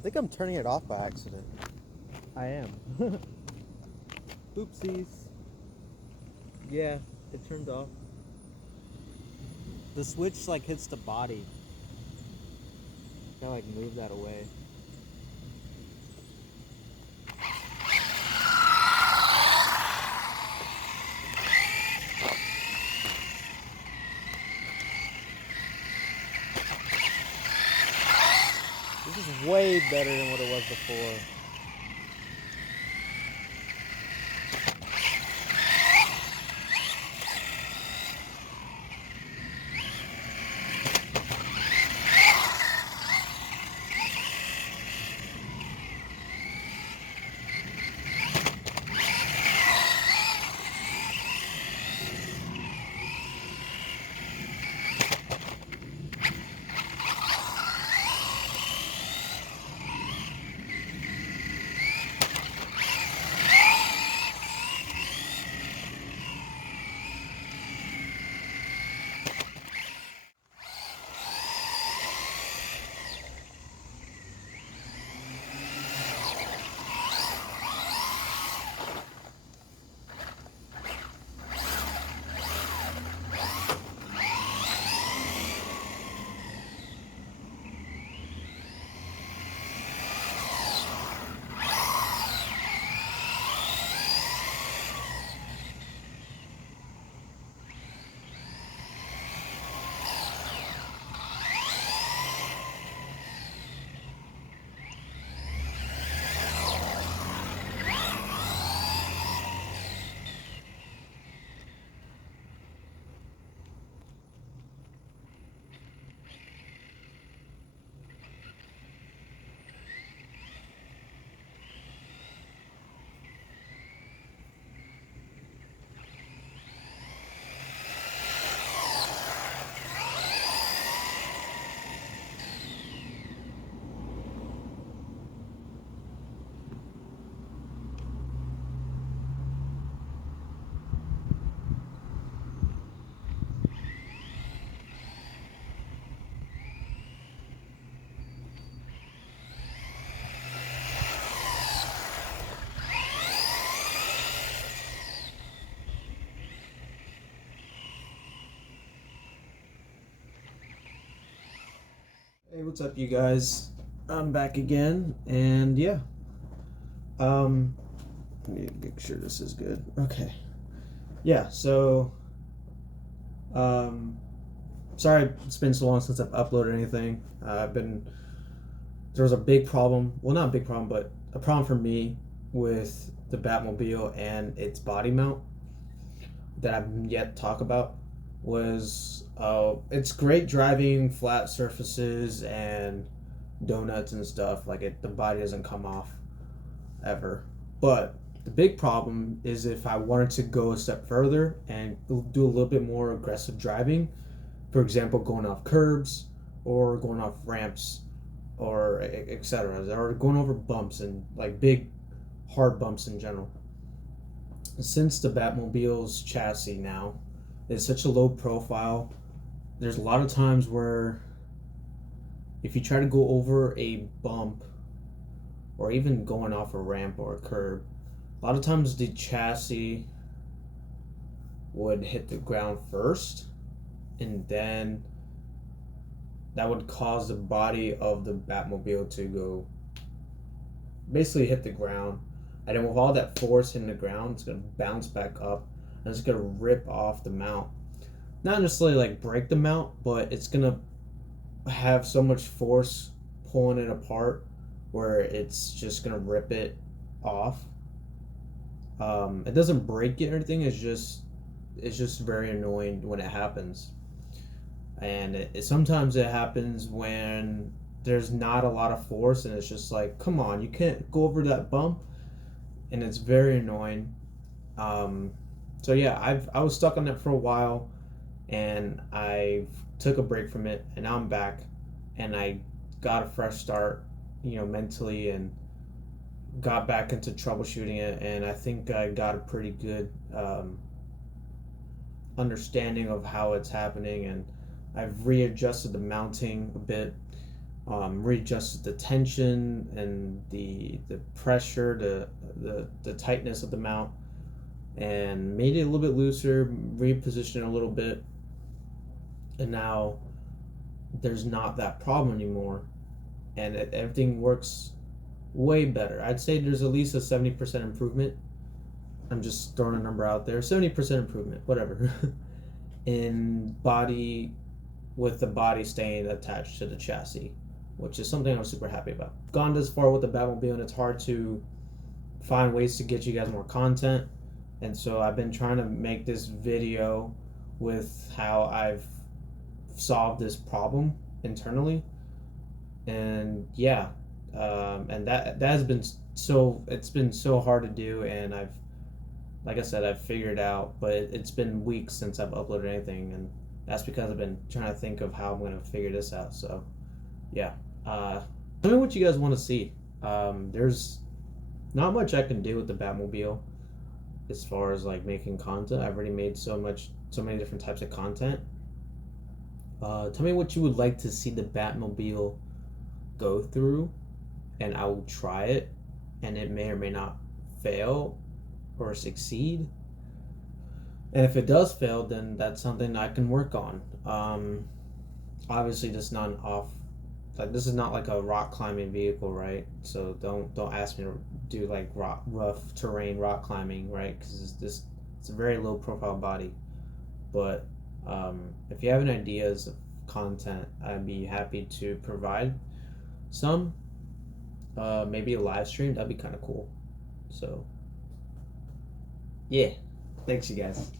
I think I'm turning it off by accident. I am. Oopsies. Yeah, it turned off. The switch like hits the body. Gotta like move that away. This is way better than what it was before. Hey, what's up, you guys? I'm back again, and yeah. Let me make sure this is good. Okay. Yeah, so, sorry it's been so long since I've uploaded anything. There was a big problem. Well, not a big problem, but a problem for me with the Batmobile and its body mount that I've yet to talk about was it's great driving flat surfaces and donuts and stuff. The body doesn't come off ever. But the big problem is if I wanted to go a step further and do a little bit more aggressive driving, for example, going off curbs or going off ramps or etc., or going over bumps and like big hard bumps in general. Since the Batmobile's chassis now is such a low profile, there's a lot of times where if you try to go over a bump or even going off a ramp or a curb, a lot of times the chassis would hit the ground first, and then that would cause the body of the Batmobile to go basically hit the ground. And then with all that force hitting the ground, it's going to bounce back up and it's going to rip off the mount. Not necessarily like break the mount, but it's going to have so much force pulling it apart where it's just going to rip it off. It doesn't break it or anything, it's just very annoying when it happens. And sometimes it happens when there's not a lot of force and it's just like, come on, you can't go over that bump, and it's very annoying. So yeah, I was stuck on that for a while, and I took a break from it, and now I'm back, and I got a fresh start, mentally, and got back into troubleshooting it, and I think I got a pretty good understanding of how it's happening, and I've readjusted the mounting a bit. readjusted the tension and the pressure, the tightness of the mount, and made it a little bit looser, repositioned it a little bit, and now there's not that problem anymore, and everything works way better. I'd say there's at least a 70% improvement. I'm just throwing a number out there. 70% improvement, whatever, in body, with the body staying attached to the chassis, which is something I'm super happy about. Gone this far with the Batmobile, and it's hard to find ways to get you guys more content. And so I've been trying to make this video with how I've solved this problem internally. And yeah, and that has been so, it's been so hard to do, and I've, like I said, I've figured out, but it's been weeks since I've uploaded anything, and that's because I've been trying to think of how I'm going to figure this out. So yeah, tell me what you guys want to see. There's not much I can do with the Batmobile as far as like making content. I've already made so many different types of content. Tell me what you would like to see the Batmobile go through, and I will try it, and it may or may not fail or succeed. And if it does fail, then that's something I can work on. Obviously, this is not this is not like a rock climbing vehicle, right? So don't ask me to do like rough terrain rock climbing, right? Because it's a very low profile body. But if you have any ideas of content, I'd be happy to provide some. Maybe a live stream, that'd be kind of cool. So yeah, thanks you guys.